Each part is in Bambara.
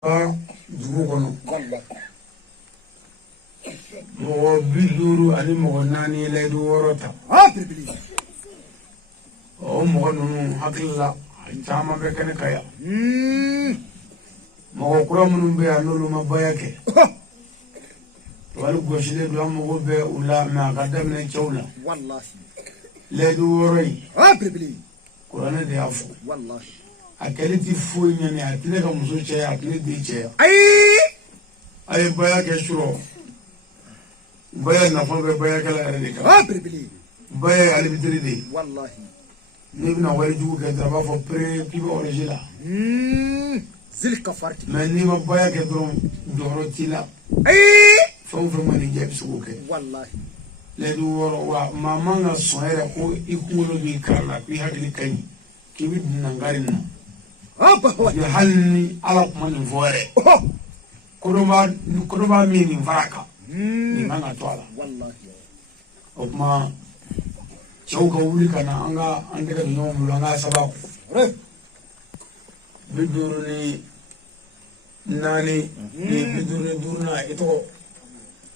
dugu kɔnɔ mɔgɔ 50 ani mɔgɔ 4 layidu 6 ta o mɔgɔ ninnu hakili la caman bɛ kɛnɛ kan yan mɔgɔ kura minnu bɛ yan n'olu ma baya kɛ wali gosilen don an mago bɛ u la mɛ a ka daminɛ cɛw la layidu 6 yi kuranɛ de y'a fɔ a kɛli ti foyi ɲani a tɛ ne ka muso cɛya a tɛ ne den cɛya a ye baya kɛ surɔ baya nafa bɛ bayakɛla yɛrɛ de kan baya ye alibitiri de ye n'i bɛna wari jugu kɛ dɔrɔn a b'a fɔ pere k'i bɛ ɔrɔzi la mɛ n'i ma baya kɛ dɔrɔn jɔyɔrɔ t'i la fɛn o fɛn ma nin jɛ i bɛ se k'o kɛ layidu 6 wa maa man ka sɔn yɛrɛ ko i kunkolo b'i kari la k'i hakili ka ɲi k'i bɛ dungari na hali ni ala kuma nin fɔ yɛrɛ ko dɔ b'a min nin fara kan nin man ka to a la o kuma cɛw ka wuli ka na an tɛgɛ don ɲɔgɔn bolo an ka sababu 54 ni 55 i tɔgɔ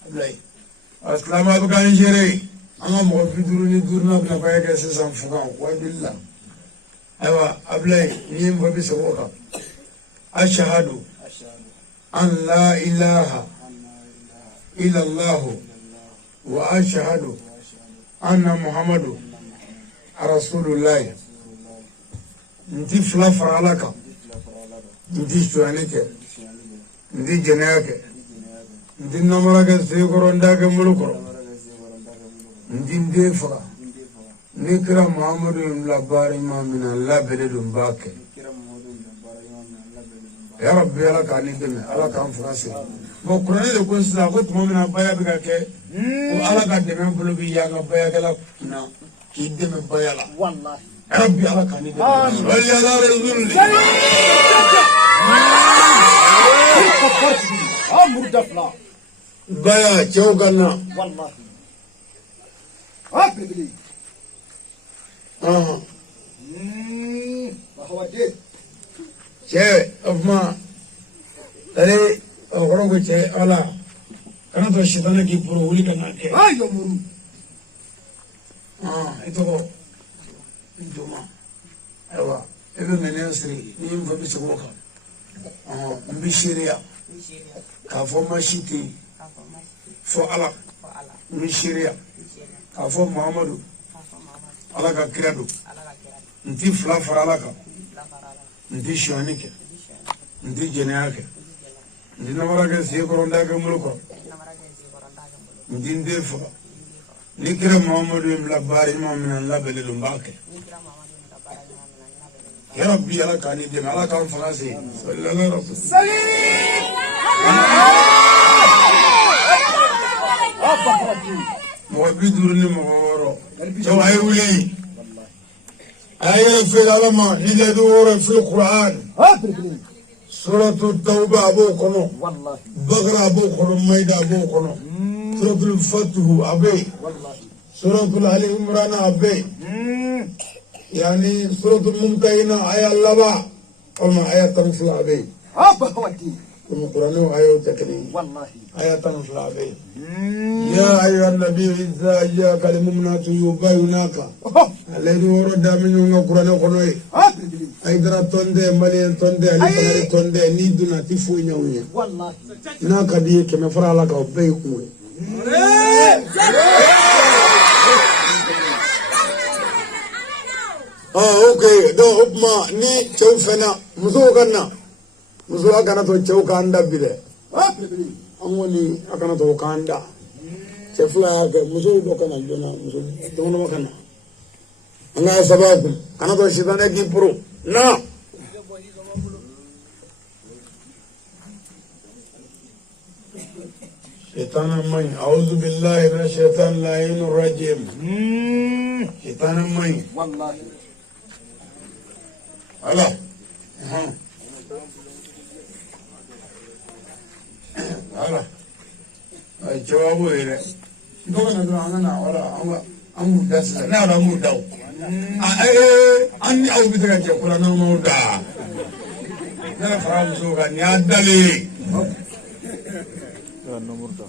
Ablaye asilama bɛ k'an géré an ka mɔgɔ 55 bɛna baya kɛ sisan fugan wajuli la ayiwa Ablaye ni mɔgɔ bɛ segin o kan ashhadu an la ilaha illallah wa ashhadu anna muhammadu rasulullah nti fila fara ala kan nti suɲani kɛ nti jɛnɛya kɛ nti namara kɛ sekɔrɔ nda kɛ molo kɔrɔ nti n den faga ni kira muhammadu ye labaari ma mina labɛnnen don n b'a kɛ ya rabbi ala k'an ni dɛmɛ ala k'an faga se bon kuranɛ de ko sisan ko tuma min na baya bɛ ka kɛ ko ala ka dɛmɛ bolo bɛ yan ka bayakɛla kunna k'i dɛmɛ baya la ya rabbi ala k'an ni dɛmɛ wali ala rasul baya cɛw ka na cɛ o kuma ale o kɔrɔ ko cɛ ala kana to sitana k'i bolo wuli ka na kɛ i tɔgɔ Juma ayiwa e bɛ ŋaniya siri ni n fa bɛ segin o kan n bɛ seereya k'a fɔ ma si tɛ yen fɔ ala n bɛ seereya k'a fɔ muhamadu ala ka kira don n tɛ fila fara ala kan n tɛ suɲɛni kɛ n tɛ jɛnɛya kɛ n tɛ namara kɛ sekɔrɔ n t'a kɛ molo kɔrɔ n tɛ n den faga ni kira muhamadu ye n bila baara ɲuman min na n labɛnnen don n b'a kɛ ya rabbi ala k'an ni dɛmɛ ala k'an faga se mɔgɔ 50 ni mɔgɔ 6 cɛw a ye wuli a ye yɛrɛ feere ala ma ni layidu 6 fil Qur'an suratu tawba a b'o kɔnɔ bakara a b'o kɔnɔ maida a b'o kɔnɔ suratul fatuhu a bɛ yen suratul ali imran a bɛ yen yani suratul mumtahina aya laba oma aya 12 a bɛ yen kuma Qur'an ayo takni aya 12 a bɛ yen ya ayyuhan nabiy idza ja'aka al-mu'minatu yubayyinaka alayhi wa radamin nga Qur'an kono e ay dara tonde malien tonde ali banari tonde ni duna ti fu nyawnya na kadi ke me fara la ka be ku okay do upma ni cew fena muso kana to cew ka anda bile amoni akana to ka anda ce fula ya ke muso do kana jona muso dono makana anga sababu kana to shibana di pro na شيطان ماي أعوذ بالله من الشيطان اللعين الرجيم شيطان ماي والله هلا هلا جوابه إيه دوكنا أنا ولا أمو داس لا أمو داو أني أو بترجع كلنا أمو دا na faram soga ni adale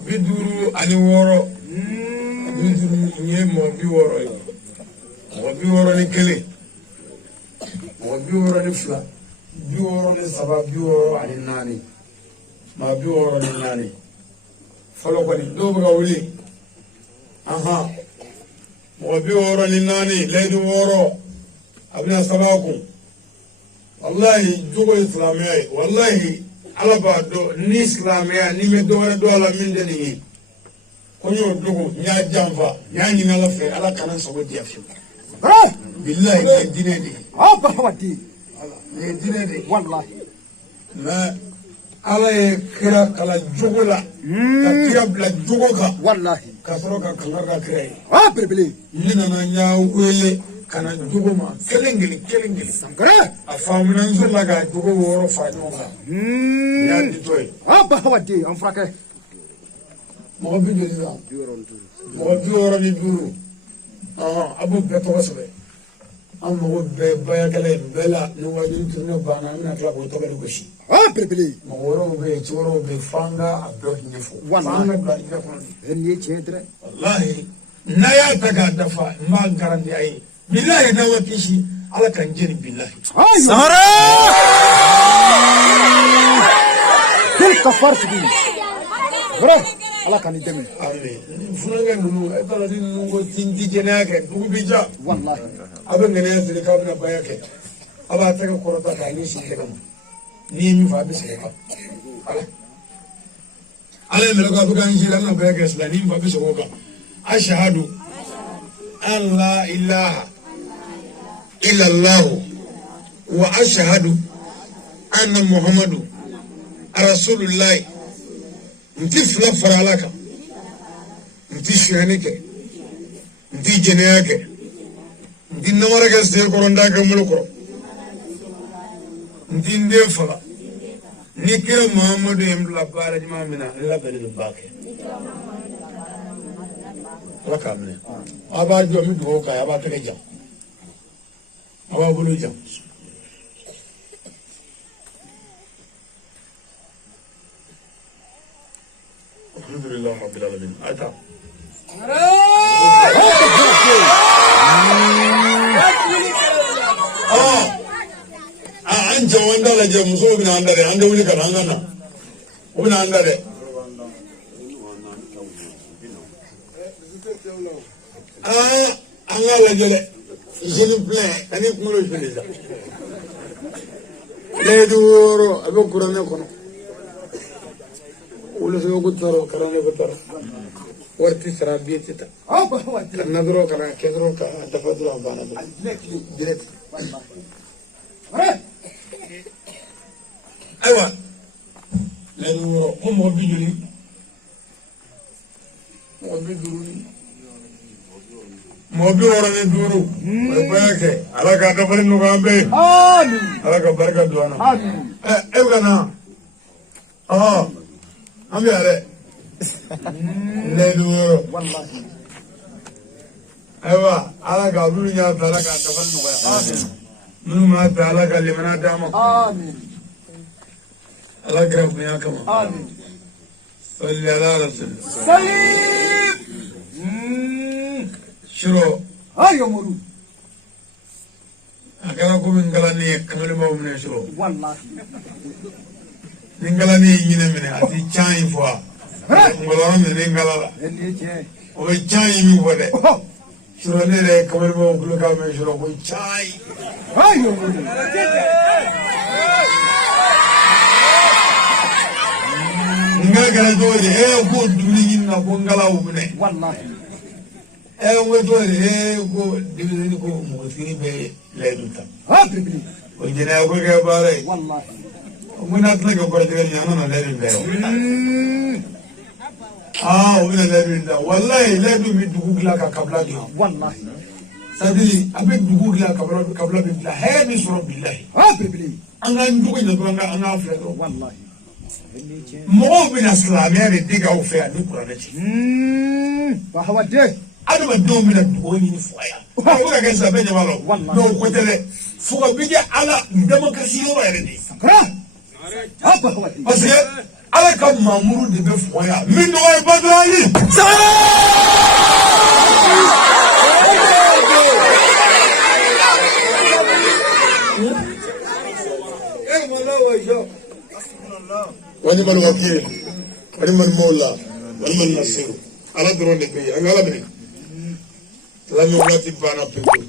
biduru ani woro biduru nye mo bi woro yo mo bi woro ni kele mo bi woro ni fla bi woro ni saba bi woro ani nani ma bi woro ni nani folo ko ni do ga wuli aha mo bi woro ni nani ledu woro abina sabaku wallahi jogo islamiyai wallahi ala ba do ni islamiyai ni me do wala do ala min de ni ko yo dogo nya jamfa nya ni ala fe ala kanan so di afi billahi ne dine de ba wati ne dine de wallahi na ala e kira kala jogo la ka kira bla jogo ka wallahi ka soro ka kala ka kire bele ni na nya wele kana jogo ma kelengeli sankara afamuna nzola ga jogo woro fa nyonga ya ditoy ba wati an frake mo bi jeli la mo bi woro ni duru abu beto wasbe am mo be baya kale bela no wadi turno bana na kla ko to be goshi bele mo woro be choro be fanga abdo nyefo fanga ba ida ko ni chedre wallahi na ya taga dafa ma garandi ai billahi na wakishi ala kan jeni billahi samara tilka farti bro ala kan deme amin funanga nunu etala din nungo tindi jenake dugu bija wallahi abe ngene zile ka bina bayake aba taka korota ka ni shi kema ni mi fa bise ka ala melo ka bukan shi la na bayake sala ni fa bise ko ka ashhadu an la ilaha illa allah wa ashhadu anna muhammadu rasulullah nti fila faralaka nti shanike nti jeneyake nti namara ke se koronda ke mulukro nti ndefala ni kira muhammadu yamla bara jima mina la bele bake la kamne aba jo mi do ka aba te jam aba bulu jam alhamdulillah rabbil alamin ata an ce wanda la je muso bina andare an da wuli kan an ganna bina andare an ga la jele jeli plein ani kulo jeli da le duro abe kurane kono wala so ko taro karane ko taro warti sara bietita ba wati nadro kana kedro ka dafa dro bana direct aywa len mo bi juri mo bi wora ne duru mo bayake ala ka dafa no gambe amin ala ka barka duwana amin kana ambi are le duru wallahi aywa ala ka bulu nya ala ka dafa no ya amin mun ma ta ala ka limana dama amin ala ka bunya kama amin salli ala rasul salim shiro ayo muru akala ko min galani kamale mo mun shiro wallahi min galani nyine mine ati chai fo ngoloro min galala ni che o chai mi wole shiro ne le kamale mo kulu ka men shiro ko chai ayo muru ngagara dole ko duli na ko ngala umne wallahi ngo dole ko duli ko mo fini be le duta bele o jena ko ke bare wallahi mun atla ko ko de nyana na le be o ina le be wallahi le du mi dugu la ka kabla di wallahi sadili abe dugu la kabla bi la he mi suro billahi bele anga ndugu na ko anga afle do wallahi mo bi na islamia de diga o fe ani qur'an ci ba wati adama denw bɛna dugawu ɲini fɔ a yan o ka kɛ sabɛ ɲama la o o ko tɛ dɛ fo ka bi kɛ ala démocratie yɔrɔ yɛrɛ de sankara parce que ala ka mamuru de bɛ fɔ yan min tɔgɔ ye Badurali ونعم الوكيل ونعم المولى ونعم النصير على درون النبي على النبي لا يوجد بانا بيقول